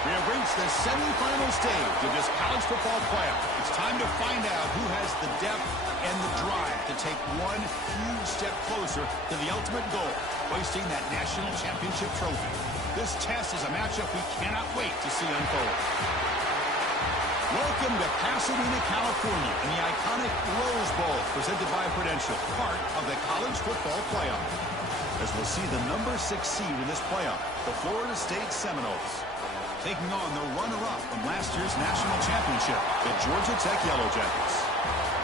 We have reached the semifinal stage of this college football playoff. It's time to find out who has the depth and the drive to take one huge step closer to the ultimate goal, hoisting that national championship trophy. This test is a matchup we cannot wait to see unfold. Welcome to Pasadena, California, in the iconic Rose Bowl, presented by Prudential, part of the college football playoff. As we'll see the number 6 seed in this playoff, the Florida State Seminoles, taking on the runner-up from last year's national championship, the Georgia Tech Yellow Jackets.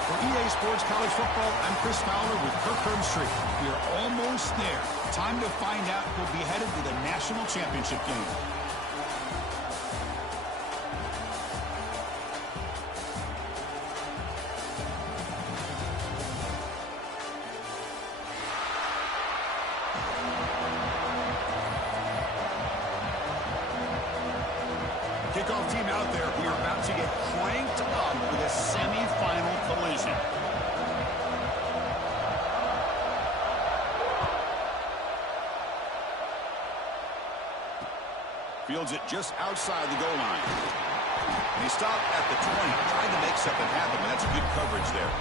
For EA Sports College Football, I'm Chris Fowler with Kirk Herbstreit. We are almost there. Time to find out who'll be headed to the national championship game. Kickoff team out there. We are about to get cranked up with a semifinal collision. Fields it just outside the goal line. And he stopped at the 20, trying to make something happen, but that's good coverage there.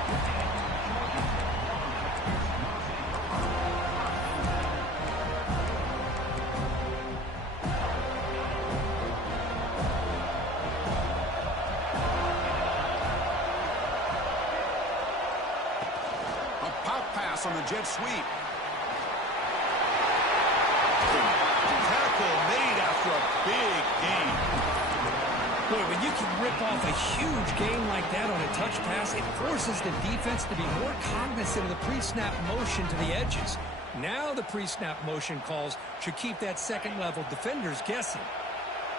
On the jet sweep. Tackle made after a big gain. Boy, when you can rip off a huge gain like that on a touch pass, it forces the defense to be more cognizant of the pre-snap motion to the edges. Now the pre-snap motion calls should keep that second-level defenders guessing.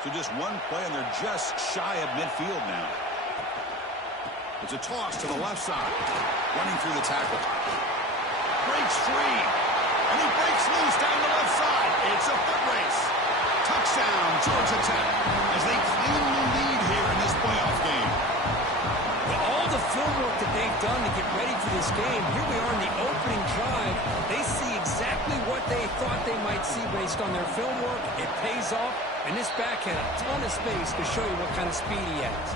So just one play, and they're just shy of midfield now. It's a toss to the left side. Running through the tackle. Breaks free, and he breaks loose down the left side. It's a foot race. Touchdown, Georgia Tech, as they claim the lead here in this playoff game. With all the film work that they've done to get ready for this game, here we are in the opening drive. They see exactly what they thought they might see based on their film work. It pays off, and this back had a ton of space to show you what kind of speed he has.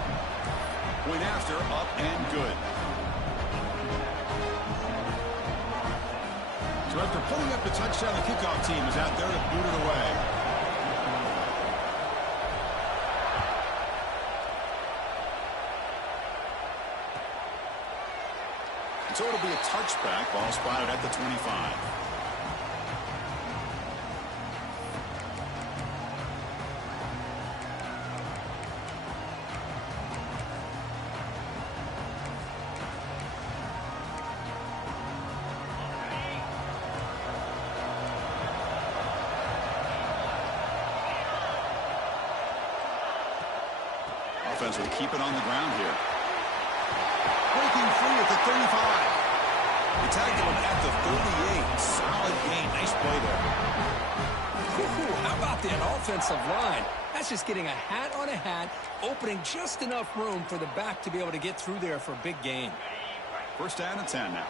Point after, up and good. So after pulling up the touchdown, the kickoff team is out there to boot it away. And so it'll be a touchback, ball spotted at the 25. Offense will keep it on the ground here. Breaking free at the 35. They tagged him at the 38. Solid gain. Nice play there. Ooh, how about that offensive line? That's just getting a hat on a hat, opening just enough room for the back to be able to get through there for a big gain. First down and 10 now.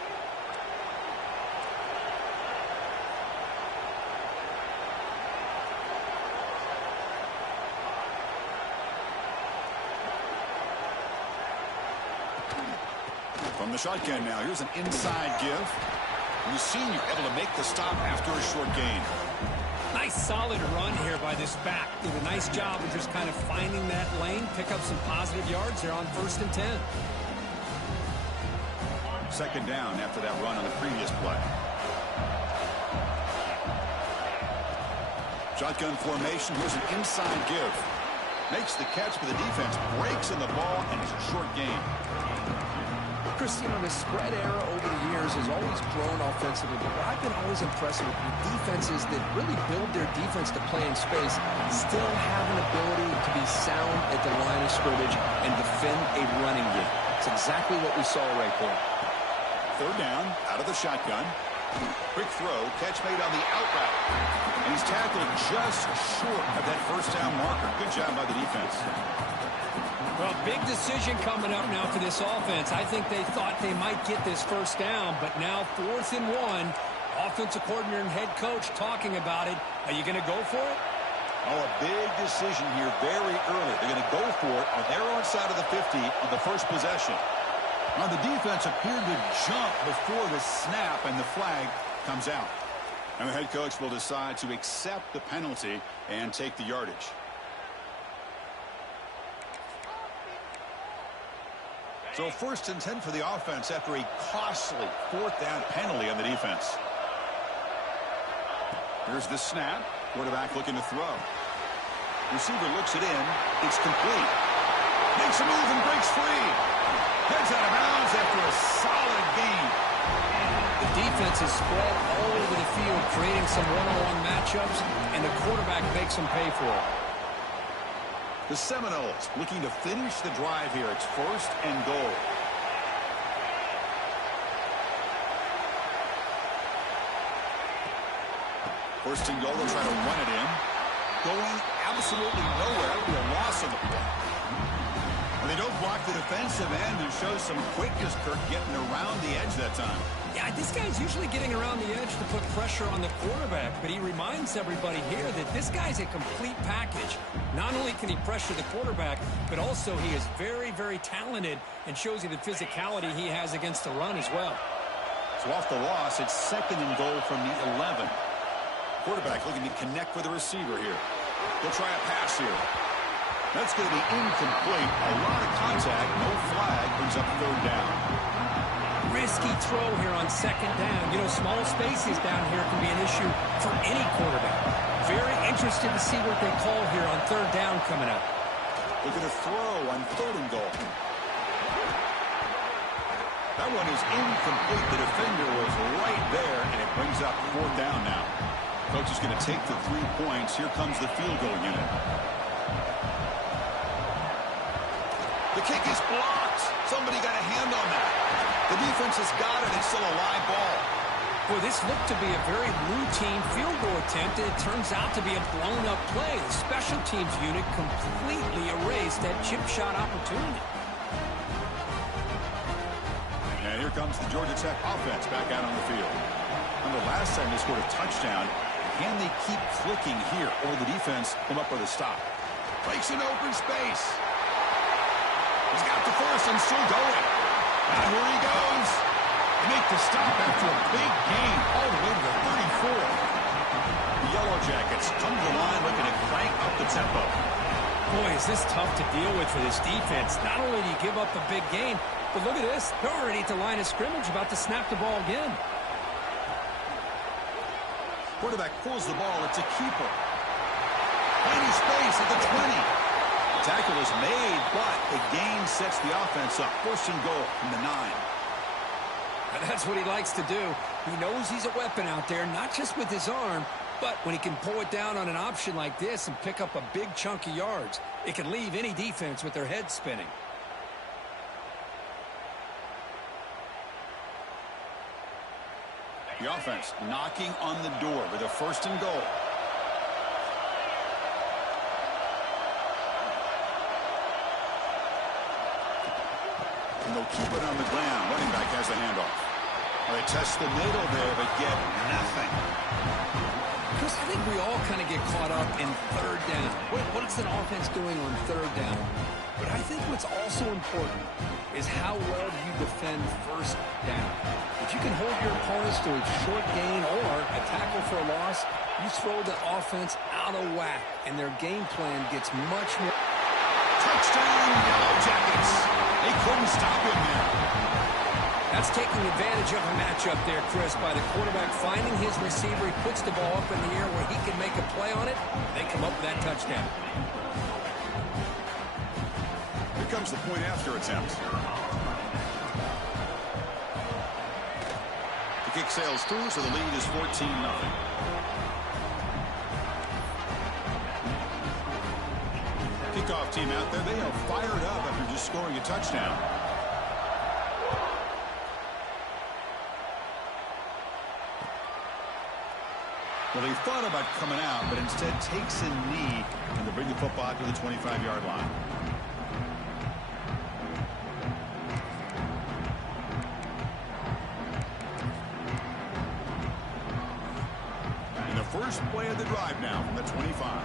From the shotgun now, here's an inside give. The senior able to make the stop after a short gain. Nice solid run here by this back. Did a nice job of just kind of finding that lane, pick up some positive yards there on 1st and 10. Second down after that run on the previous play. Shotgun formation, here's an inside give. Makes the catch, but the defense breaks in the ball, and it's a short gain. Chris, you know, the spread era over the years has always grown offensively, but what I've been always impressed with defenses that really build their defense to play in space still have an ability to be sound at the line of scrimmage and defend a running game. It's exactly what we saw right there. Third down, out of the shotgun. Quick throw, catch made on the out route. And he's tackled just short of that first down marker. Good job by the defense. Well, big decision coming up now for this offense. I think they thought they might get this first down, but now 4th and 1. Offensive coordinator and head coach talking about it. Are you going to go for it? Oh, a big decision here very early. They're going to go for it on their own side of the 50 on the first possession. Now the defense appeared to jump before the snap, and the flag comes out. And the head coach will decide to accept the penalty and take the yardage. So 1st and 10 for the offense after a costly 4th down penalty on the defense. Here's the snap. Quarterback looking to throw. Receiver looks it in. It's complete. Makes a move and breaks free. Heads out of bounds after a solid gain. The defense is spread all over the field, creating some one-on-one matchups, and the quarterback makes them pay for it. The Seminoles looking to finish the drive here. It's 1st and goal. First and goal, they'll try to run it in. Going absolutely nowhere. It'll be a loss on the play. And they don't block the defensive end and show some quickness, Kirk, getting around the edge that time. Yeah, this guy's usually getting around the edge to put pressure on the quarterback, but he reminds everybody here that this guy's a complete package. Not only can he pressure the quarterback, but also he is very, very talented and shows you the physicality he has against the run as well. So off the loss, it's 2nd and goal from the 11. Quarterback looking to connect with the receiver here. They'll try a pass here. That's going to be incomplete. A lot of contact. No flag. Brings up 3rd down. Risky throw here on 2nd down. You know, small spaces down here can be an issue for any quarterback. Very interested to see what they call here on 3rd down coming up. Looking to throw on 3rd and goal. That one is incomplete. The defender was right there, and it brings up 4th down now. Coach is going to take the 3 points. Here comes the field goal unit. The kick is blocked. Somebody got a hand on that. The defense has got it. It's still a live ball. Boy, this looked to be a very routine field goal attempt, and it turns out to be a blown-up play. The special teams unit completely erased that chip shot opportunity. And here comes the Georgia Tech offense back out on the field. Remember last time they scored a touchdown. Can they keep clicking here, or the defense come up with a stop? Breaks an open space. He's got the first and still going. And here he goes. They make the stop after a big gain all the way to the 34. The Yellow Jackets come to the line looking to crank up the tempo. Boy, is this tough to deal with for this defense. Not only do you give up a big gain, but look at this. They're already at the line of scrimmage, about to snap the ball again. Quarterback pulls the ball. It's a keeper. Tiny space at the 20. The tackle is made, but the gain sets the offense up. 1st and goal from the 9. And that's what he likes to do. He knows he's a weapon out there, not just with his arm, but when he can pull it down on an option like this and pick up a big chunk of yards, it can leave any defense with their head spinning. The offense knocking on the door with a 1st and goal. And they'll keep it on the ground. Running back has the handoff. Well, they test the middle there, but get nothing. Chris, I think we all kind of get caught up in 3rd down. What's an offense doing on 3rd down? But I think what's also important is how well you defend 1st down. If you can hold your opponents to a short gain or a tackle for a loss, you throw the offense out of whack, and their game plan gets much more. Touchdown, Yellow Jackets. They couldn't stop him there. That's taking advantage of a matchup there, Chris, by the quarterback finding his receiver. He puts the ball up in the air where he can make a play on it. They come up with that touchdown. Here comes the point after attempt. The kick sails through, so the lead is 14-0. Kickoff team out there, they are fired up after just scoring a touchdown. Well, they thought about coming out, but instead takes a knee, and they bring the football to the 25-yard line. And the first play of the drive now from the 25.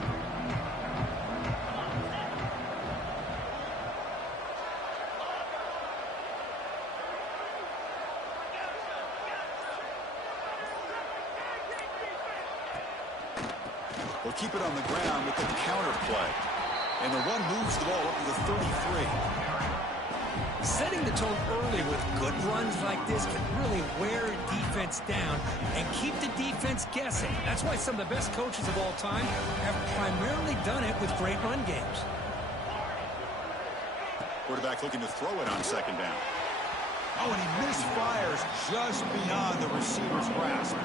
Will keep it on the ground with the counter play. And the run moves the ball up to the 33. Setting the tone early with good runs like this can really wear a defense down and keep the defense guessing. That's why some of the best coaches of all time have primarily done it with great run games. Quarterback looking to throw it on second down. Oh, and he misfires just beyond the receiver's grasp.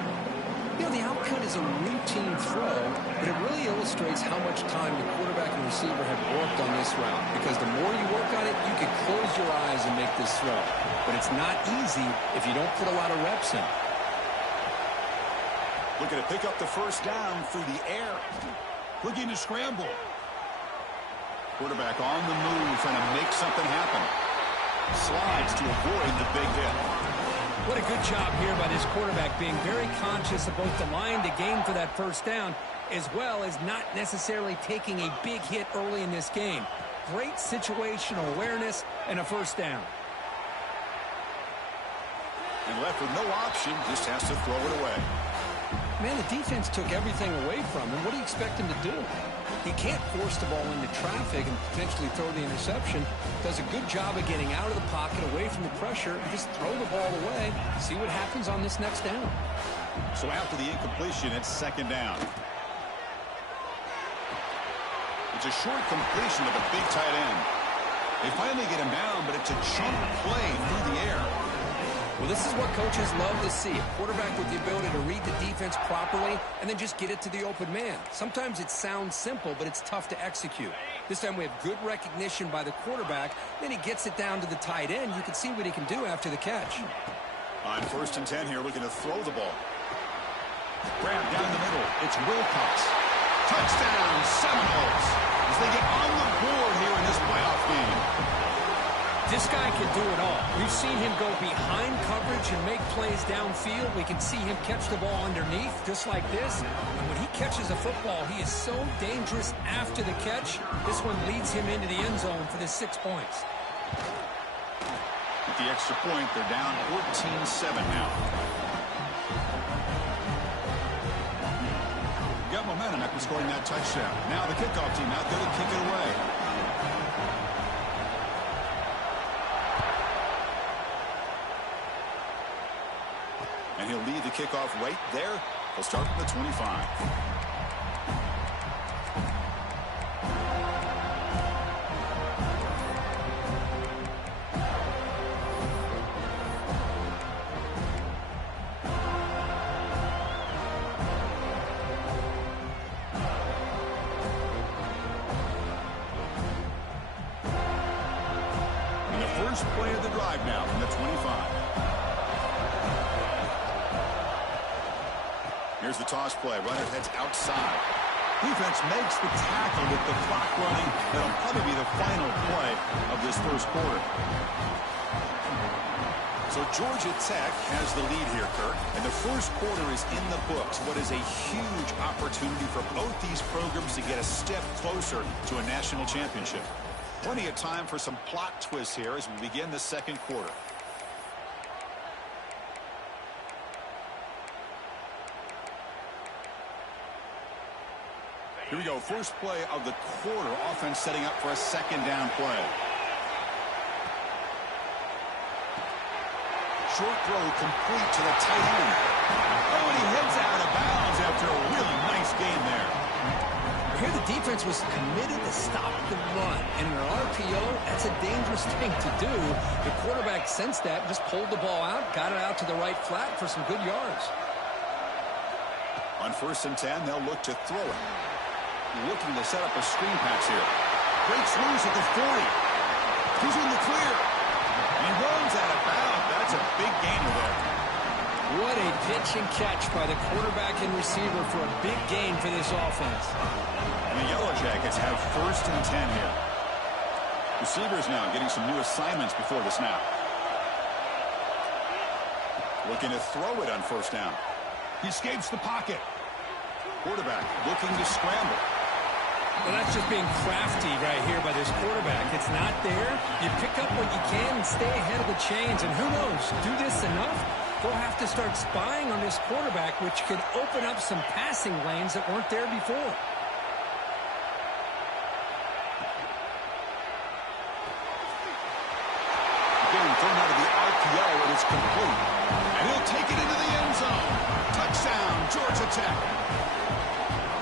You know, the outcut is a routine throw, but it really illustrates how much time the quarterback and receiver have worked on this route. Because the more you work on it, you can close your eyes and make this throw. But it's not easy if you don't put a lot of reps in. Looking to pick up the first down through the air. Looking to scramble. Quarterback on the move, trying to make something happen. Slides to avoid the big hit. What a good job here by this quarterback, being very conscious of both the line to gain for that first down, as well as not necessarily taking a big hit early in this game. Great situational awareness and a first down. And left with no option, just has to throw it away. Man, the defense took everything away from him. What do you expect him to do? He can't force the ball into traffic and potentially throw the interception. Does a good job of getting out of the pocket, away from the pressure. Just throw the ball away. See what happens on this next down. So after the incompletion, it's second down. It's a short completion of a big tight end. They finally get him down, but it's a chunk play through the air. Well, this is what coaches love to see. A quarterback with the ability to read the defense properly and then just get it to the open man. Sometimes it sounds simple, but it's tough to execute. This time we have good recognition by the quarterback. Then he gets it down to the tight end. You can see what he can do after the catch. On 1st and 10 here, looking to throw the ball. Grab down the middle. It's Wilcox. Touchdown, Seminoles, as they get on the board here in this playoff game. This guy can do it all. We've seen him go behind coverage and make plays downfield. We can see him catch the ball underneath, just like this. And when he catches a football, he is so dangerous after the catch. This one leads him into the end zone for the 6 points. With the extra point, they're down 14-7 now. Got momentum after scoring that touchdown. Now the kickoff team out there to kick it away. And he'll lead the kickoff right there. He'll start from the 25. And the first play of the drive now from the 25. Here's the toss play. Runner heads outside. Defense makes the tackle with the clock running. That'll probably be the final play of this first quarter. So Georgia Tech has the lead here, Kirk. And the first quarter is in the books. What is a huge opportunity for both these programs to get a step closer to a national championship. Plenty of time for some plot twists here as we begin the second quarter. Here we go. First play of the quarter. Offense setting up for a second down play. Short throw complete to the tight end. Oh, and he heads out of bounds after a really nice gain there. Here the defense was committed to stop the run. And in an RPO, that's a dangerous thing to do. The quarterback sensed that, just pulled the ball out, got it out to the right flat for some good yards. On 1st and 10, they'll look to throw it. Looking to set up a screen pass here. Breaks loose at the 40. He's in the clear. And he runs out of bounds. That's a big gainer there. What a pitch and catch by the quarterback and receiver for a big gain for this offense. And the Yellow Jackets have 1st and 10 here. Receivers now getting some new assignments before the snap. Looking to throw it on 1st down. He escapes the pocket. Quarterback looking to scramble. Well, that's just being crafty right here by this quarterback. It's not there. You pick up what you can and stay ahead of the chains. And who knows, do this enough, they'll have to start spying on this quarterback, which could open up some passing lanes that weren't there before. Getting thrown out of the RPO, and it's complete. And he'll take it into the end zone. Touchdown, Georgia Tech.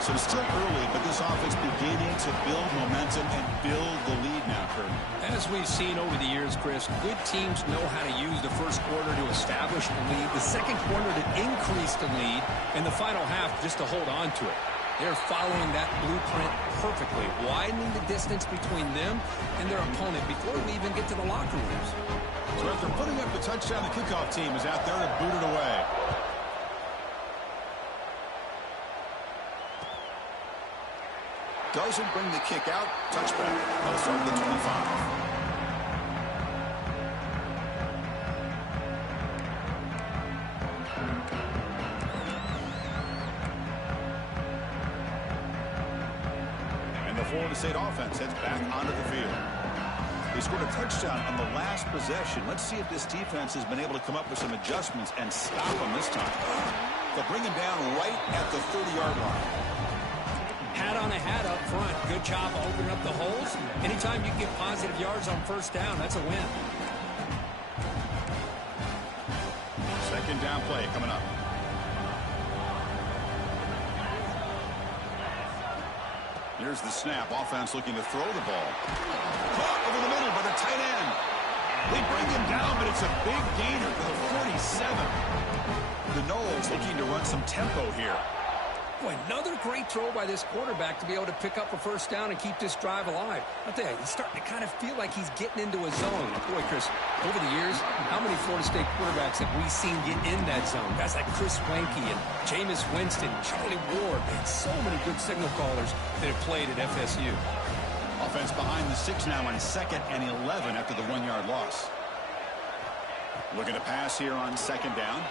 So it's still early, but this offense beginning to build momentum and build the lead now, Kurt. As we've seen over the years, Chris, good teams know how to use the first quarter to establish the lead, the second quarter to increase the lead, and the final half just to hold on to it. They're following that blueprint perfectly, widening the distance between them and their opponent before we even get to the locker rooms. So after putting up the touchdown, the kickoff team is out there to boot it away. Doesn't bring the kick out. Touchback. They'll start at the 25. Florida State offense heads back onto the field. They scored a touchdown on the last possession. Let's see if this defense has been able to come up with some adjustments and stop them this time. They'll bring him down right at the 30-yard line. Hat on a hat up front. Good job opening up the holes. Anytime you get positive yards on first down, that's a win. Second down play coming up. Here's the snap. Offense looking to throw the ball. Caught over the middle by the tight end. They bring him down, but it's a big gainer for the 47. The Noles looking to run some tempo here. Boy, another great throw by this quarterback to be able to pick up a first down and keep this drive alive. I'll tell you, he's starting to kind of feel like he's getting into a zone. Boy, Chris, over the years, how many Florida State quarterbacks have we seen get in that zone? Guys like Chris Wanke and Jameis Winston, Charlie Ward, man, so many good signal callers that have played at FSU. Offense behind the 6 now on 2nd and 11 after the 1-yard loss. Looking to pass here on 2nd down.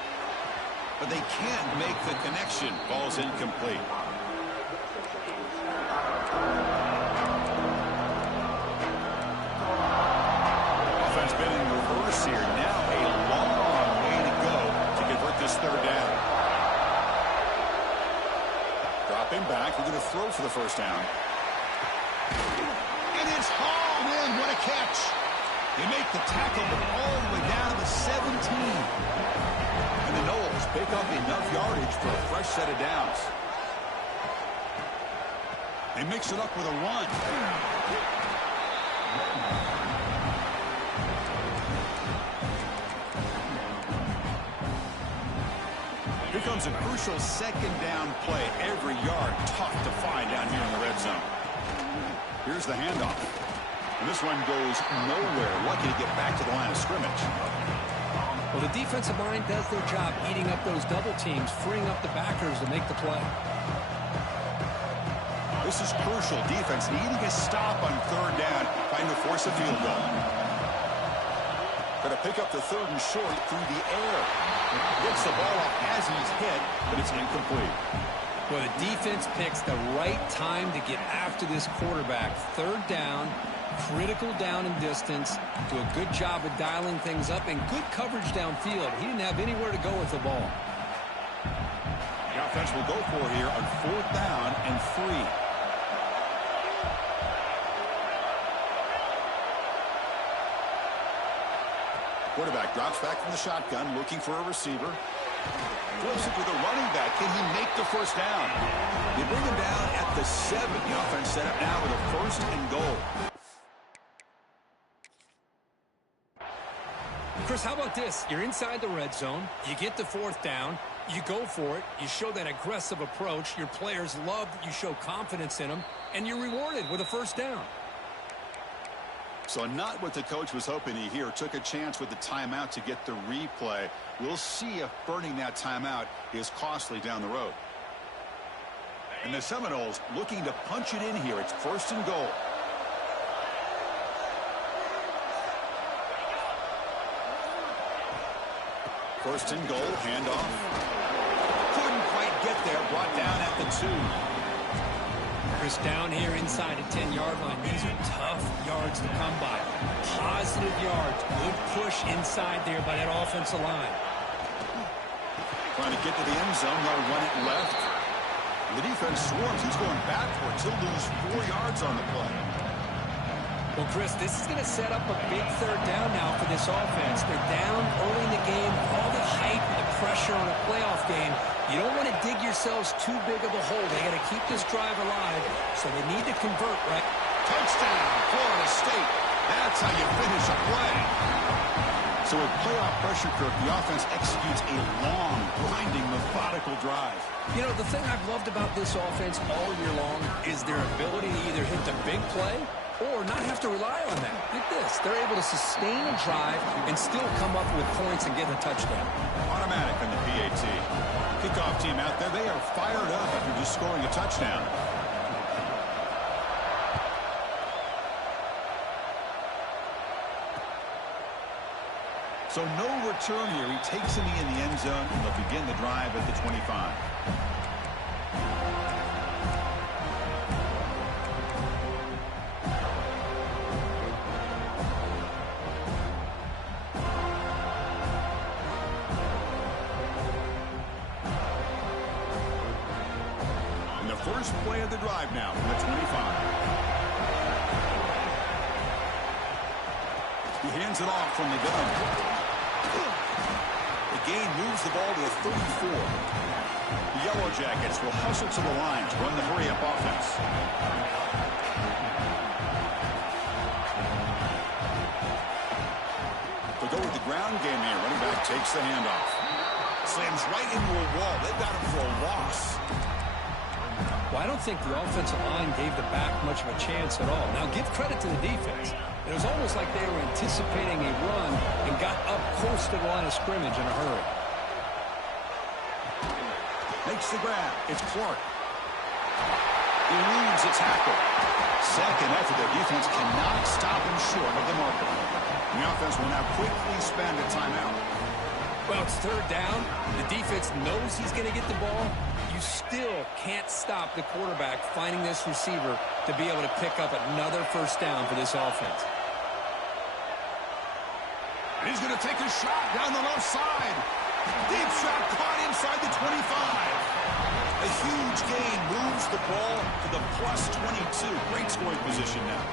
But they can't make the connection. Ball's incomplete. Offense been in reverse here. Now a long way to go to convert this 3rd down. Dropping back. We're going to throw for the first down. And it's hauled in. What a catch. They make the tackle, but all the way down to the 17. And the Noles pick up enough yardage for a fresh set of downs. They mix it up with a run. Here comes a crucial 2nd down play. Every yard tough to find down here in the red zone. Here's the handoff. And this one goes nowhere. Lucky to get back to the line of scrimmage. Well, the defensive line does their job eating up those double teams, freeing up the backers to make the play. This is crucial. Defense needing a stop on 3rd down, trying to force a field goal. Going to pick up the 3rd and short through the air. Gets the ball off as he's hit, but it's incomplete. Well, the defense picks the right time to get after this quarterback. 3rd down. Critical down and distance. Do a good job of dialing things up and good coverage downfield. He didn't have anywhere to go with the ball. The offense will go for here on 4th down and 3. Quarterback drops back from the shotgun, looking for a receiver. Flips it to the running back. Can he make the first down? They bring him down at the 7. The offense set up now with a 1st and goal. Chris, how about this? You're inside the red zone. You get the 4th down. You go for it. You show that aggressive approach. Your players love that you show confidence in them. And you're rewarded with a first down. So not what the coach was hoping to hear. Took a chance with the timeout to get the replay. We'll see if burning that timeout is costly down the road. And the Seminoles looking to punch it in here. It's 1st and goal. First and goal, handoff. Couldn't quite get there, brought down at the 2. Chris, down here inside the 10-yard line, these are tough yards to come by. Positive yards. Good push inside there by that offensive line. Trying to get to the end zone. They'll run it left. The defense swarms. He's going backwards. He'll lose 4 yards on the play. Well, Chris, this is going to set up a big third down now for this offense. They're down early in the game. All the hype and the pressure on a playoff game. You don't want to dig yourselves too big of a hole. They got to keep this drive alive, so they need to convert, right? Touchdown, Florida State. That's how you finish a play. So with playoff pressure, Kirk, the offense executes a long, grinding, methodical drive. You know, the thing I've loved about this offense all year long is their ability to either hit the big play or not have to rely on that. Look at this. They're able to sustain a drive and still come up with points and get a touchdown. Automatic on the PAT. Kickoff team out there, they are fired up after just scoring a touchdown. So no return here. He takes a knee in the end zone, and they'll begin the drive at the 25. And the first play of the drive now from the 25. He hands it off from the gun. The gain moves the ball to the 34. The Yellow Jackets will hustle to the line to run the hurry-up offense. They'll go with the ground game here. Running back takes the handoff. Slams right into a wall. They've got him for a loss. Well, I don't think the offensive line gave the back much of a chance at all. Now, give credit to the defense. It was almost like they were anticipating a run and got up close to the line of scrimmage in a hurry. Makes the grab. It's Clark. Eludes a tackle. Second effort. The defense cannot stop him short of the marker. The offense will now quickly spend a timeout. Well, it's third down. The defense knows he's going to get the ball. You still can't stop the quarterback finding this receiver to be able to pick up another first down for this offense. And he's going to take a shot down the left side. Deep shot caught inside the 25. A huge gain moves the ball to the plus 22. Great scoring position now.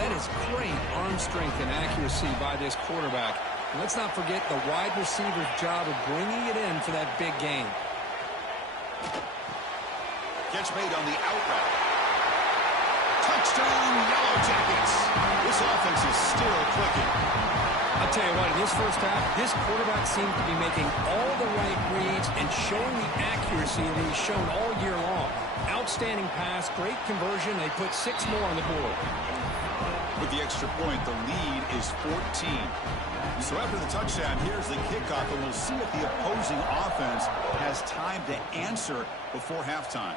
That is great arm strength and accuracy by this quarterback. And let's not forget the wide receiver's job of bringing it in for that big gain. Catch made on the out route. Touchdown, Yellow Jackets. This offense is still clicking. I'll tell you what, in this first half, this quarterback seemed to be making all the right reads and showing the accuracy that he's shown all year long. Outstanding pass, great conversion. They put 6 more on the board. With the extra point, the lead is 14. So after the touchdown, here's the kickoff, and we'll see if the opposing offense has time to answer before halftime.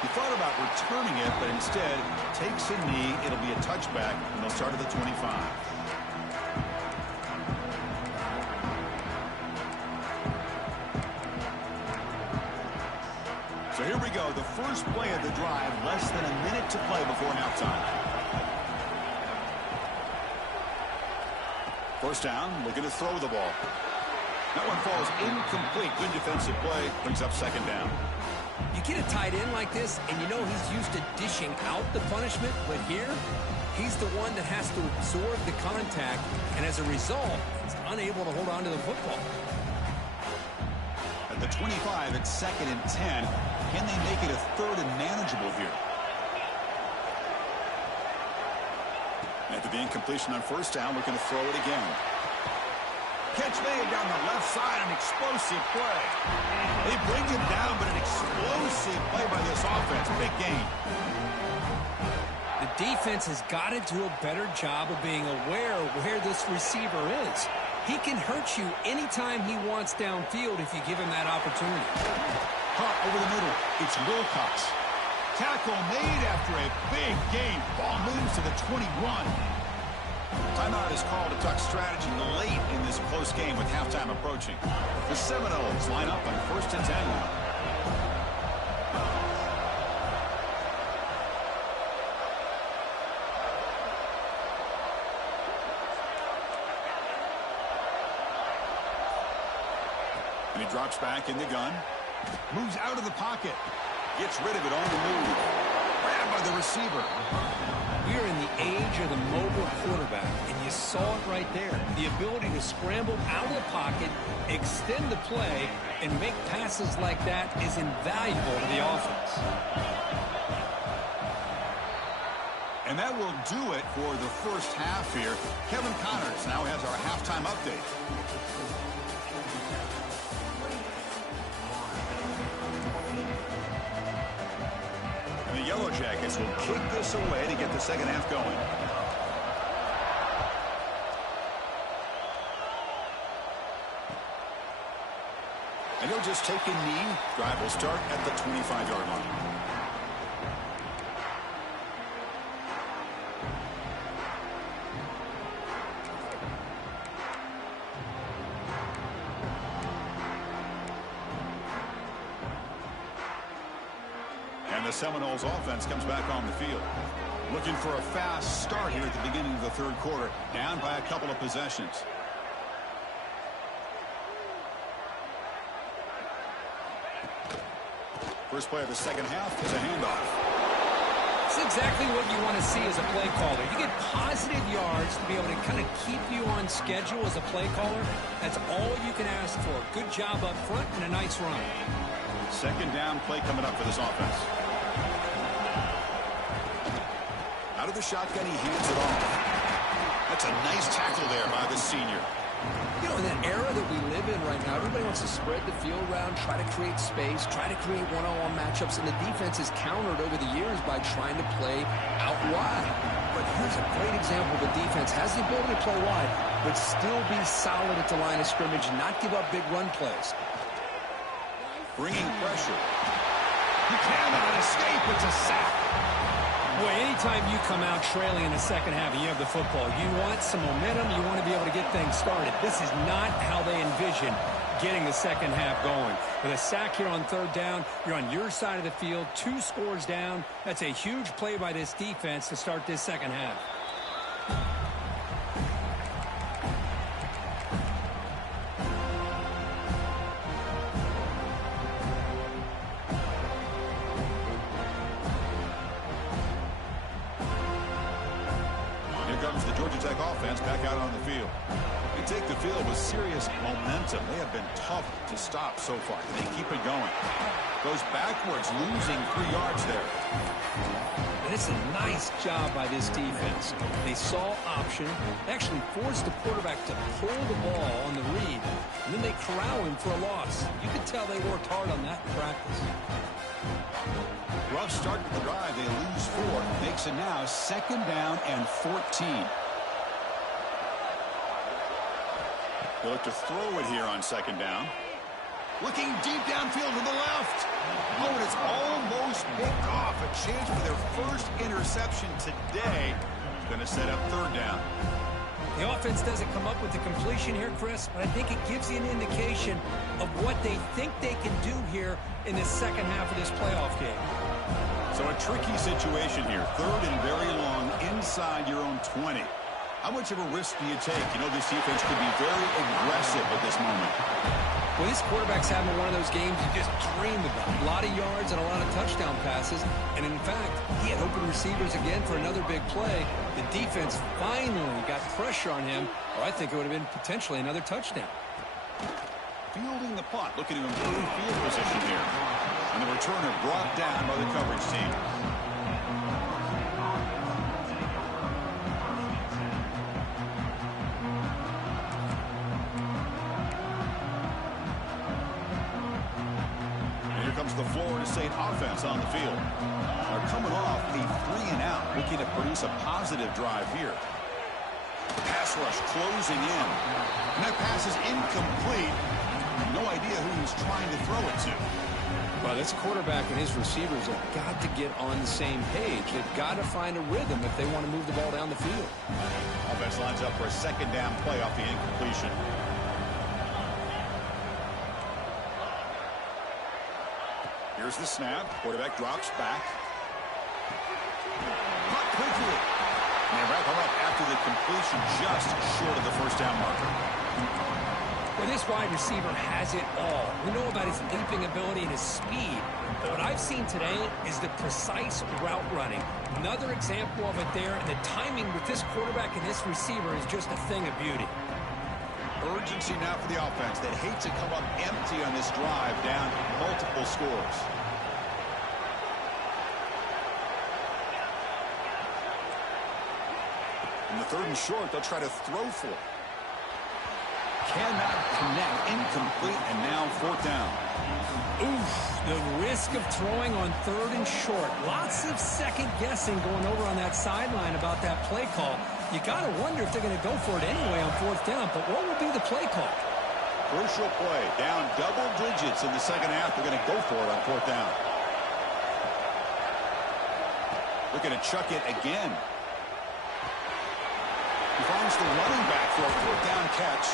He thought about returning it, but instead takes a knee. It'll be a touchback, and they'll start at the 25. So here we go, the first play of the drive, less than a minute to play before halftime. First down, looking to throw the ball. That one falls incomplete. Good defensive play, brings up second down. You get a tight end like this, and you know he's used to dishing out the punishment, but here, he's the one that has to absorb the contact, and as a result, he's unable to hold on to the football. At the 25, it's 2nd and 10. Can they make it a third and manageable here? After the incompletion on first down, looking to throw it again. Catch made down the left side, an explosive play. They bring him down, but an explosive play by this offense. Big gain. The defense has got to do a better job of being aware of where this receiver is. He can hurt you anytime he wants downfield if you give him that opportunity. Caught over the middle. It's Wilcox. Tackle made after a big gain. Ball moves to the 21. Timeout is called to talk strategy late in this close game with halftime approaching. The Seminoles line up on 1st and 10 now. And he drops back in the gun. Moves out of the pocket. Gets rid of it on the move. Grabbed by the receiver. We are in the age of the mobile quarterback, and you saw it right there. The ability to scramble out of the pocket, extend the play, and make passes like that is invaluable to the offense. And that will do it for the first half here. Kevin Connors now has our halftime update. The Yellow Jackets will kick this away to get the second half going. And he'll just take a knee. Drive will start at the 25-yard line. And the Seminoles offense comes back on the field. Looking for a fast start here at the beginning of the third quarter. Down by a couple of possessions. First play of the second half is a handoff. It's exactly what you want to see as a play caller. You get positive yards to be able to kind of keep you on schedule as a play caller. That's all you can ask for. Good job up front and a nice run. Second down play coming up for this offense. Out of the shotgun, he hands it off. That's a nice tackle there by the senior. You know, in that era that we live in right now, everybody wants to spread the field around, try to create space, try to create one-on-one matchups, and the defense is countered over the years by trying to play out wide. But here's a great example. The defense has the ability to play wide, but still be solid at the line of scrimmage, not give up big run plays. Bringing pressure. He cannot escape. It's a sack. Boy, anytime you come out trailing in the second half and you have the football, you want some momentum. You want to be able to get things started. This is not how they envision getting the second half going. With a sack here on third down, you're on your side of the field, 2 scores down. That's a huge play by this defense to start this second half. Comes the Georgia Tech offense back out on the field. They take the field with serious momentum. They have been tough to stop so far. They keep it going. Goes backwards, losing 3 yards there. And it's a nice job by this defense. They saw option, actually forced the quarterback to pull the ball on the read, and then they corral him for a loss. You could tell they worked hard on that in practice. Rough start to the drive. They lose 4. Makes it now second down and 14. They look to throw it here on second down. Looking deep downfield to the left. Oh, and it's almost picked off. A chance for their first interception today. Going to set up third down. The offense doesn't come up with the completion here, Chris, but I think it gives you an indication of what they think they can do here in the second half of this playoff game. So a tricky situation here. Third and very long inside your own 20. How much of a risk do you take? You know, this defense could be very aggressive at this moment. Well, this quarterback's having one of those games you just dream about. A lot of yards and a lot of touchdown passes. And in fact, he had open receivers again for another big play. The defense finally got pressure on him, or I think it would have been potentially another touchdown. Fielding the punt, looking to improve field position here. And the returner brought down by the coverage team. And here comes the Florida State offense on the field. They're coming off a 3-and-out, looking to produce a positive drive here. Pass rush closing in. And that pass is incomplete. No idea who he's trying to throw it to. Well, this quarterback and his receivers have got to get on the same page. They've got to find a rhythm if they want to move the ball down the field. Offense lines up for a second down play off the incompletion. Here's the snap. Quarterback drops back. Caught quickly. And they wrap him up after the completion just short of the first down marker. Well, this wide receiver has it all. We know about his leaping ability and his speed. But what I've seen today is the precise route running. Another example of it there, and the timing with this quarterback and this receiver is just a thing of beauty. Urgency now for the offense that hates to come up empty on this drive, down multiple scores. In the 3rd and short, they'll try to throw for it. Cannot connect, incomplete, and now 4th down. Oof, the risk of throwing on 3rd and short. Lots of second guessing going over on that sideline about that play call. You got to wonder if they're going to go for it anyway on 4th down, but what will be the play call? Crucial play, down double digits in the 2nd half. They're going to go for it on 4th down. Looking to chuck it again. He finds the running back for a 4th down catch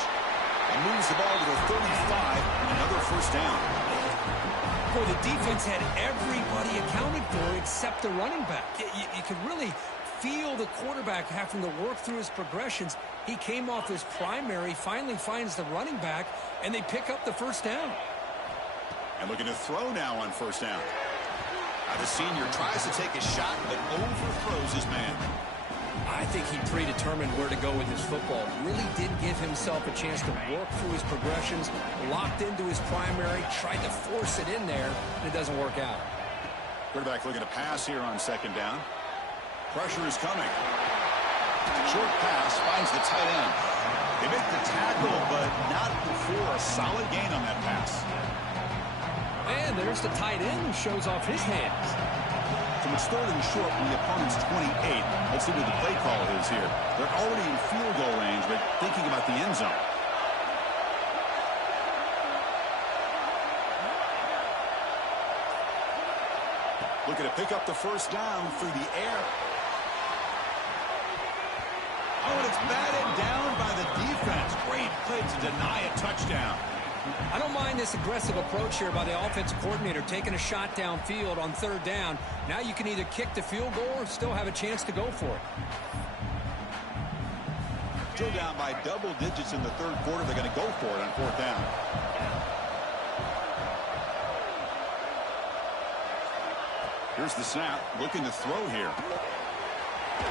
and moves the ball to the 35, another 1st down. Boy, the defense had everybody accounted for except the running back. You could really feel the quarterback having to work through his progressions. He came off his primary, finally finds the running back, and they pick up the 1st down. And looking to throw now on 1st down. The senior tries to take a shot, but overthrows his man. I think he predetermined where to go with his football. Really did give himself a chance to work through his progressions, locked into his primary, tried to force it in there, and it doesn't work out. Quarterback looking to pass here on 2nd down. Pressure is coming. Short pass finds the tight end. They make the tackle, but not before a solid gain on that pass. And there's the tight end who shows off his hands. So it's 3rd and short from the opponent's 28. Let's see what the play call is here. They're already in field goal range, but thinking about the end zone. Looking to pick up the 1st down through the air. Oh, and it's batted down by the defense. Great play to deny a touchdown. I don't mind this aggressive approach here by the offensive coordinator, taking a shot downfield on 3rd down. Now you can either kick the field goal or still have a chance to go for it. Still down by double digits in the 3rd quarter. They're going to go for it on 4th down. Here's the snap. Looking to throw here.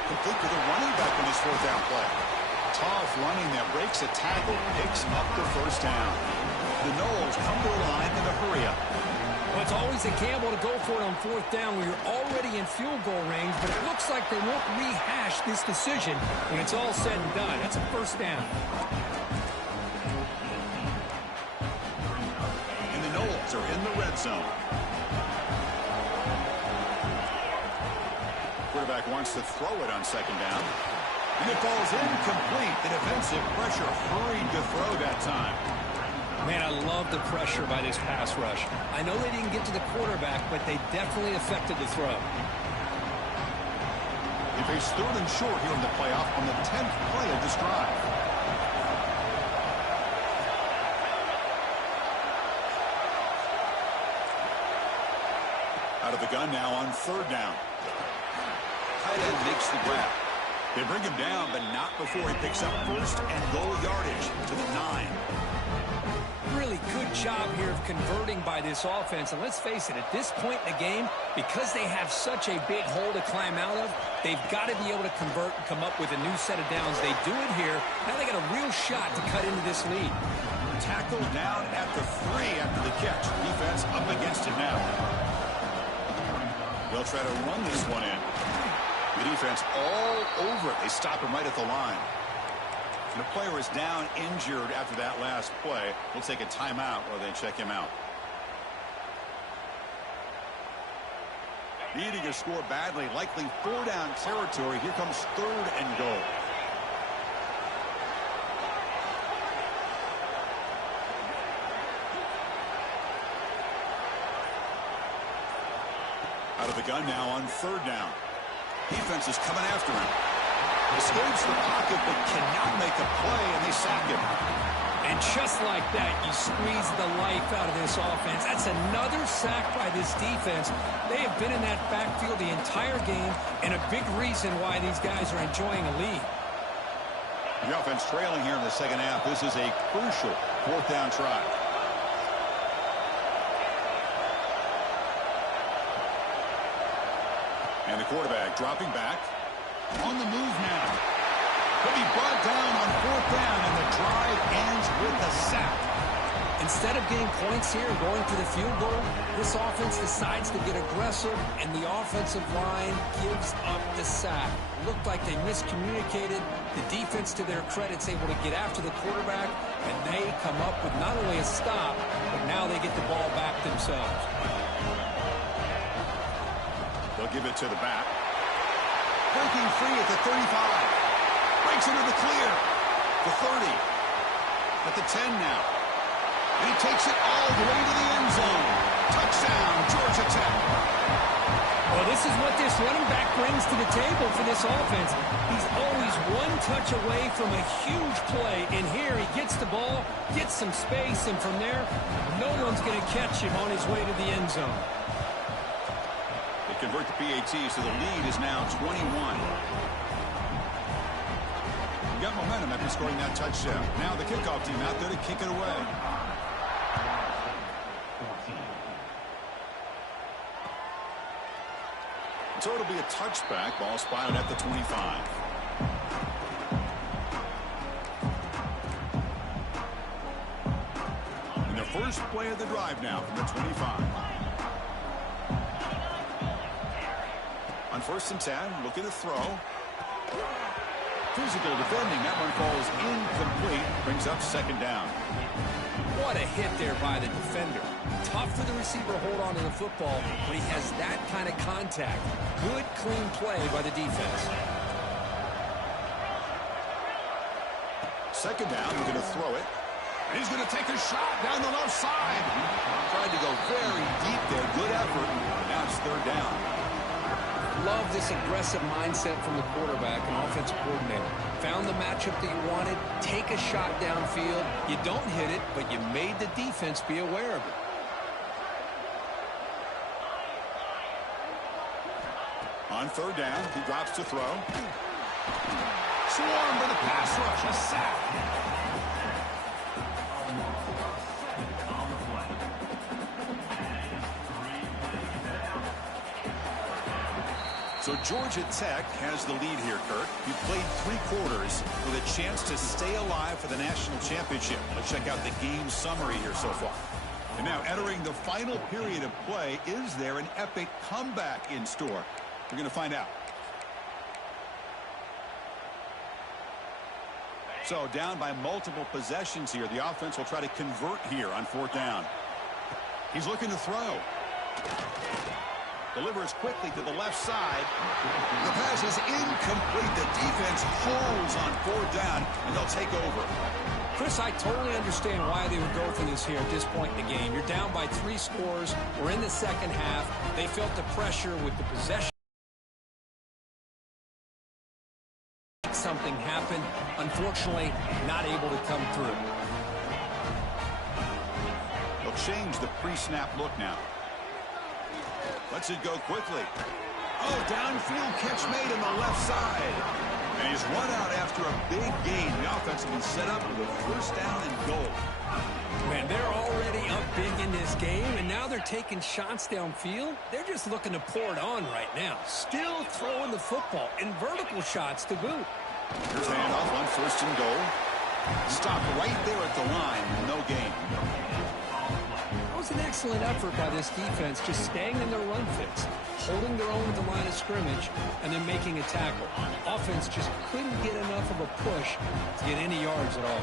Complete with a running back on his 4th down play. Tough running that breaks a tackle, picks up the 1st down. The Noles come to the line in a hurry-up. Well, it's always a gamble to go for it on 4th down when you're already in field goal range, but it looks like they won't rehash this decision when it's all said and done. That's a 1st down. And the Noles are in the red zone. Quarterback wants to throw it on 2nd down. And it falls incomplete. The defensive pressure hurried to throw that time. Man, I love the pressure by this pass rush. I know they didn't get to the quarterback, but they definitely affected the throw. They face 3rd and short here in the playoff on the 10th play of this drive. Out of the gun now on 3rd down. Tight end makes the grab. They bring him down, but not before he picks up 1st and goal yardage to the 9. Really good job here of converting by this offense. And let's face it, at this point in the game, because they have such a big hole to climb out of, they've got to be able to convert and come up with a new set of downs. They do it here. Now they got a real shot to cut into this lead. Tackled down at the 3 after the catch. Defense up against it now. They'll try to run this one in. The defense all over it. They stop him right at the line. And the player is down injured after that last play. We'll take a timeout while they check him out. Needing to score badly, likely 4 down territory. Here comes 3rd and goal. Out of the gun now on 3rd down. Defense is coming after him. Escapes the pocket but cannot make a play, and they sack him. And just like that, you squeeze the life out of this offense. That's another sack by this defense. They have been in that backfield the entire game, and a big reason why these guys are enjoying a lead. The offense trailing here in the second half. This is a crucial fourth down try. And the quarterback dropping back. On the move now. He'll be brought down on fourth down, and the drive ends with a sack. Instead of getting points here and going for the field goal, this offense decides to get aggressive, and the offensive line gives up the sack. Looked like they miscommunicated. The defense, to their credit, is able to get after the quarterback, and they come up with not only a stop, but now they get the ball back themselves. They'll give it to the back. Breaking free at the 35. Breaks into the clear. The 30. At the 10 now. And he takes it all the way to the end zone. Touchdown, Georgia Tech. Well, this is what this running back brings to the table for this offense. He's always one touch away from a huge play. And here he gets the ball, gets some space, and from there, no one's going to catch him on his way to the end zone. They convert the PAT, so the lead is now 21. You got momentum after scoring that touchdown. Now the kickoff team out there to kick it away. So it'll be a touchback. Ball spotted at the 25. And the first play of the drive now from the 25. On 1st and 10, looking to throw. Physical defending. That one falls incomplete. Brings up 2nd down. What a hit there by the defender. Tough for the receiver to hold on to the football when he has that kind of contact. Good, clean play by the defense. 2nd down, he's going to throw it. And he's going to take a shot down the left side. Tried to go very deep there. Good effort. Now it's 3rd down. Love this aggressive mindset from the quarterback and offensive coordinator. Found the matchup that you wanted. Take a shot downfield. You don't hit it, but you made the defense be aware of it. On 3rd down, he drops to throw. Swarmed by the pass rush. A sack. So Georgia Tech has the lead here, Kurt. You played 3 quarters with a chance to stay alive for the national championship. Let's check out the game summary here so far. And now entering the final period of play, is there an epic comeback in store? We're going to find out. So down by multiple possessions here. The offense will try to convert here on 4th down. He's looking to throw. Delivers quickly to the left side. The pass is incomplete. The defense holds on 4th down, and they'll take over. Chris, I totally understand why they would go for this here at this point in the game. You're down by 3 scores. We're in the second half. They felt the pressure with the possession. Something happened. Unfortunately, not able to come through. They'll change the pre-snap look now. Lets it go quickly. Oh, downfield catch made on the left side. And he's run out after a big gain. The offense will be set up with a 1st down and goal. Man, they're already up big in this game, and now they're taking shots downfield. They're just looking to pour it on right now. Still throwing the football, and vertical shots to boot. Here's handoff on 1st and goal. Stop right there at the line. No gain. That was an excellent effort by this defense, just staying in their run fits, holding their own at the line of scrimmage, and then making a tackle. Offense just couldn't get enough of a push to get any yards at all.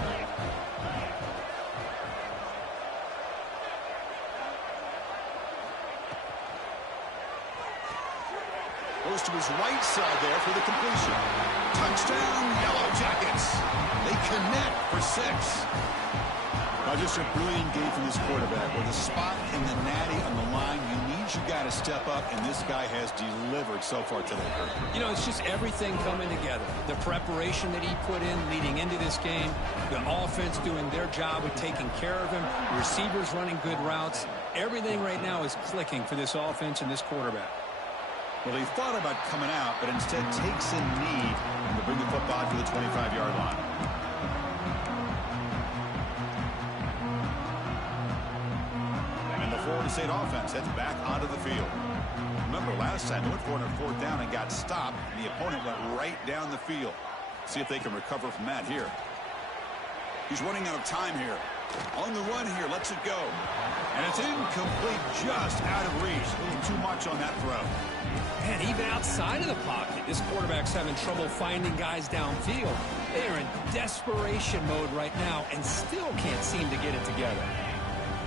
Goes to his right side there for the completion. Touchdown, Yellow Jackets. They connect for 6. Now just a brilliant game from this quarterback. With a spot in the natty on the line, you need your guy to step up, and this guy has delivered so far today. You know, it's just everything coming together. The preparation that he put in leading into this game, the offense doing their job of taking care of him, the receivers running good routes. Everything right now is clicking for this offense and this quarterback. Well, he thought about coming out, but instead takes a knee. And the bring the football to the 25-yard line. And the Florida State offense heads back onto the field. Remember, last time they went for it on 4th down and got stopped, and the opponent went right down the field. See if they can recover from that here. He's running out of time here. On the run here, lets it go. And it's incomplete, just out of reach. A little too much on that throw. And even outside of the pocket, this quarterback's having trouble finding guys downfield. They are in desperation mode right now and still can't seem to get it together.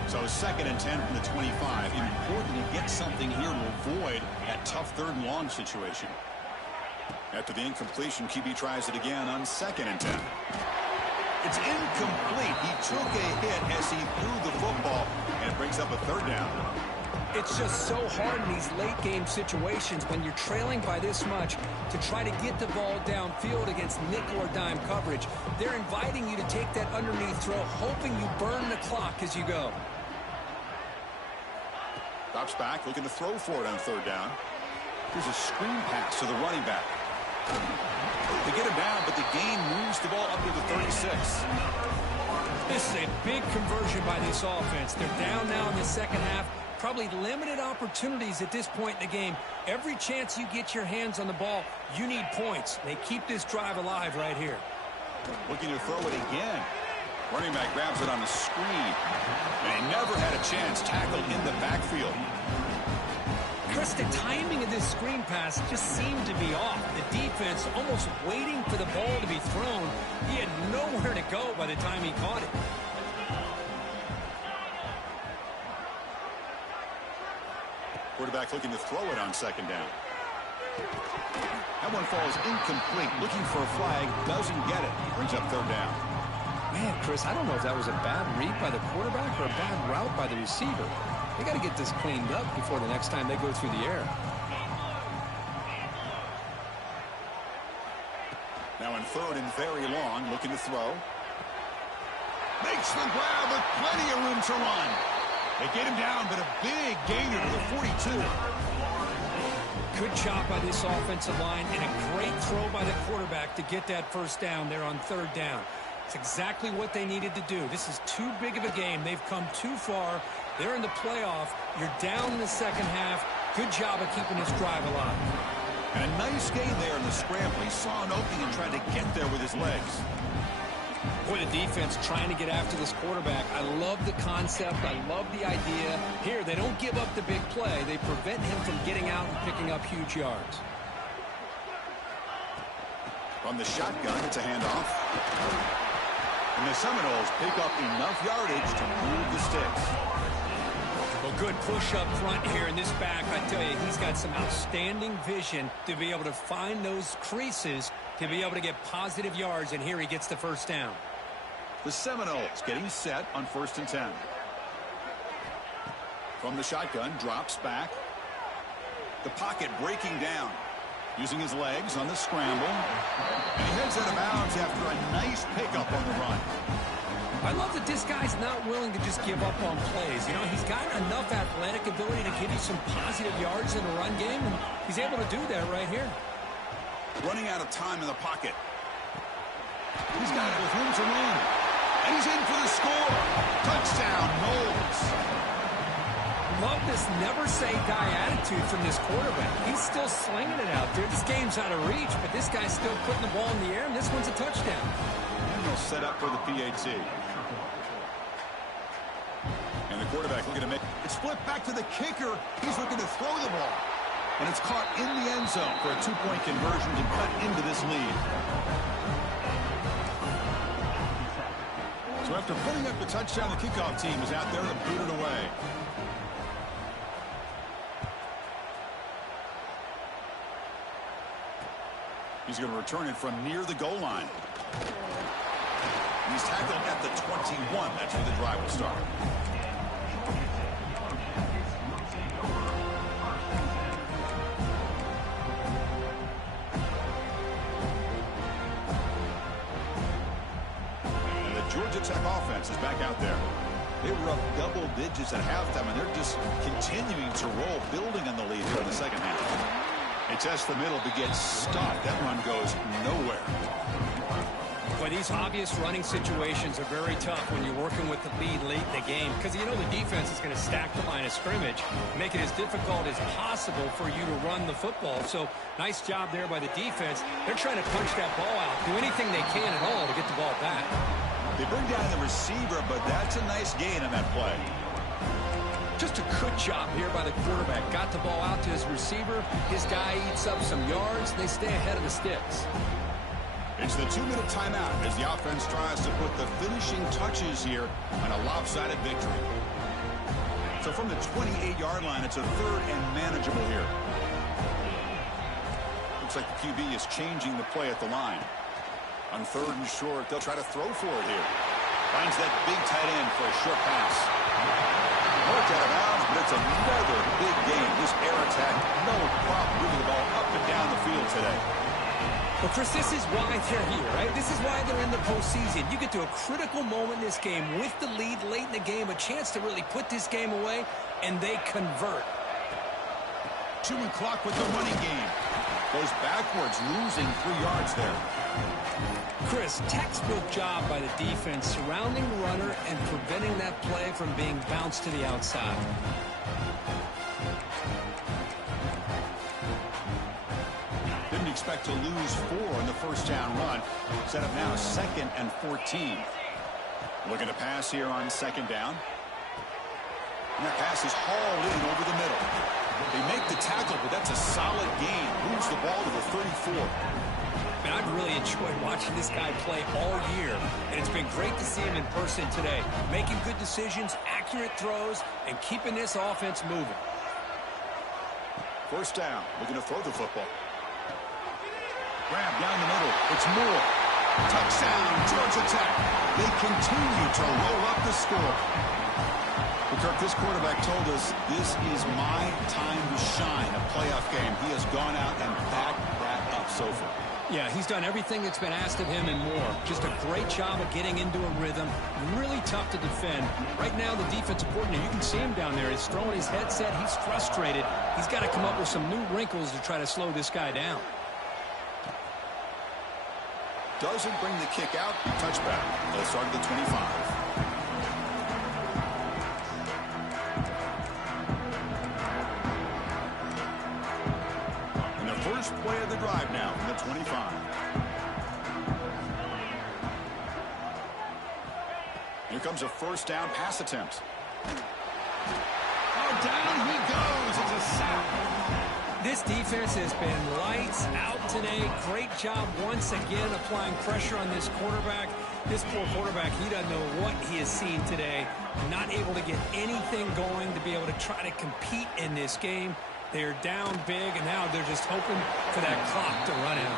So 2nd and 10 from the 25. Important to get something here to avoid that tough 3rd and long situation. After the incompletion, QB tries it again on 2nd and 10. It's incomplete. He took a hit as he threw the football, and it brings up a 3rd down. It's just so hard in these late game situations when you're trailing by this much to try to get the ball downfield against nickel or dime coverage. They're inviting you to take that underneath throw, hoping you burn the clock as you go. Drops back, looking to throw for it on 3rd down. Here's a screen pass to the running back. They get him down, but the gain moves the ball up to the 36. This is a big conversion by this offense. They're down now in the 2nd half. Probably limited opportunities at this point in the game. Every chance you get your hands on the ball, you need points. They keep this drive alive right here. Looking to throw it again. Running back grabs it on the screen. And he never had a chance tackled in the backfield. Chris, the timing of this screen pass just seemed to be off. The defense almost waiting for the ball to be thrown. He had nowhere to go by the time he caught it. Quarterback looking to throw it on 2nd down. That one falls incomplete. Looking for a flag. Doesn't get it. Brings up 3rd down. Man, Chris, I don't know if that was a bad read by the quarterback or a bad route by the receiver. They got to get this cleaned up before the next time they go through the air. Now in 3rd and very long, looking to throw. Makes the grab with plenty of room to run. They get him down, but a big gainer to the 42. Good job by this offensive line and a great throw by the quarterback to get that 1st down there on 3rd down. It's exactly what they needed to do. This is too big of a game. They've come too far. They're in the playoff. You're down in the 2nd half. Good job of keeping this drive alive. And a nice gain there in the scramble. He saw an opening and tried to get there with his legs. Boy, the defense trying to get after this quarterback. I love the concept. I love the idea. Here, they don't give up the big play. They prevent him from getting out and picking up huge yards. From the shotgun, it's a handoff. And the Seminoles pick up enough yardage to move the sticks. Well, good push up front here in this back. I tell you, he's got some outstanding vision to be able to find those creases, to be able to get positive yards, and here he gets the 1st down. The Seminoles getting set on 1st and 10. From the shotgun, drops back. The pocket breaking down. Using his legs on the scramble. And he heads out of bounds after a nice pickup on the run. I love that this guy's not willing to just give up on plays. You know, he's got enough athletic ability to give you some positive yards in the run game, and he's able to do that right here. Running out of time in the pocket. He's got it with room to run. And he's in for the score. Touchdown, Knowles. Love this never-say-die attitude from this quarterback. He's still slinging it out there. This game's out of reach, but this guy's still putting the ball in the air, and this one's a touchdown. And they'll set up for the PAT. And the quarterback looking to make it split back to the kicker. He's looking to throw the ball. And it's caught in the end zone for a 2-point conversion to cut into this lead. So after putting up the touchdown, the kickoff team is out there to boot it away. He's going to return it from near the goal line. He's tackled at the 21. That's where the drive will start. And the Georgia Tech offense is back out there. They were up double digits at halftime, and they're just continuing to roll, building on the lead here in the 2nd half. A tests the middle but gets stopped. That run goes nowhere. But these obvious running situations are very tough when you're working with the lead late in the game because you know the defense is going to stack the line of scrimmage, make it as difficult as possible for you to run the football. So nice job there by the defense. They're trying to punch that ball out, do anything they can at all to get the ball back. They bring down the receiver, but that's a nice gain on that play. Just a good job here by the quarterback. Got the ball out to his receiver. His guy eats up some yards. They stay ahead of the sticks. It's the 2-minute timeout as the offense tries to put the finishing touches here on a lopsided victory. So from the 28-yard line, it's a third and manageable here. Looks like the QB is changing the play at the line. On third and short, they'll try to throw for it here. Finds that big tight end for a short pass. Marked out of bounds, but it's another big game. This air attack, no problem moving the ball up and down the field today. Well, Chris, this is why they're here, right? This is why they're in the postseason. You get to a critical moment in this game with the lead late in the game, a chance to really put this game away, and they convert. Chewing clock with the running game. Goes backwards, losing 3 yards there. Chris, textbook job by the defense surrounding the runner and preventing that play from being bounced to the outside. Didn't expect to lose 4 on the first down run. Set up now 2nd and 14. Looking to pass here on 2nd down. And that pass is hauled in over the middle. They make the tackle, but that's a solid gain. Moves the ball to the 34. And I've really enjoyed watching this guy play all year, and it's been great to see him in person today, making good decisions, accurate throws, and keeping this offense moving. First down, looking to throw the football. Grab down the middle. It's Moore. Touchdown, Georgia Tech. They continue to roll up the score. Well, Kirk, this quarterback told us this is my time to shine, a playoff game. He has gone out and backed that up so far. Yeah, he's done everything that's been asked of him and more. Just a great job of getting into a rhythm. Really tough to defend. Right now, the defensive coordinator, you can see him down there. He's throwing his headset. He's frustrated. He's got to come up with some new wrinkles to try to slow this guy down. Doesn't bring the kick out. Touchback. They'll start at the 25. First play of the drive now from the 25. Here comes a first down pass attempt. Oh, down he goes. It's a sack. This defense has been lights out today. Great job once again applying pressure on this quarterback. This poor quarterback, he doesn't know what he has seen today. Not able to get anything going to be able to try to compete in this game. They're down big, and now they're just hoping for that clock to run out.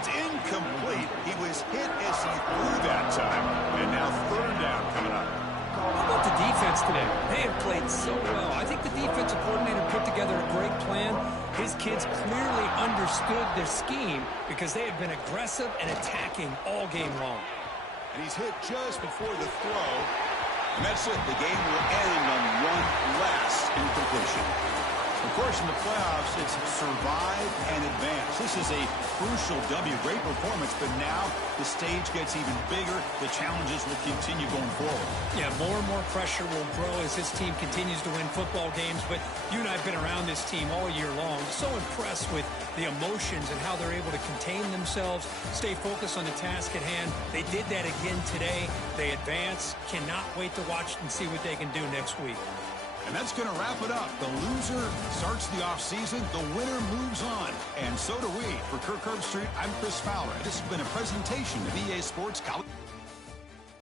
It's incomplete. He was hit as he threw that time. And now third down coming up. How about the defense today? They have played so well. I think the defensive coordinator put together a great plan. His kids clearly understood their scheme because they have been aggressive and attacking all game long. And he's hit just before the throw. And that's it. The game will end on one last incompletion. Of course, in the playoffs, it's survive and advance. This is a crucial W. Great performance, but now the stage gets even bigger. The challenges will continue going forward. Yeah, more and more pressure will grow as this team continues to win football games. But you and I have been around this team all year long. So impressed with the emotions and how they're able to contain themselves, stay focused on the task at hand. They did that again today. They advance. Cannot wait to watch and see what they can do next week. And that's going to wrap it up. The loser starts the offseason. The winner moves on. And so do we. For Kirk Herbstreit, I'm Chris Fowler. This has been a presentation of EA Sports College.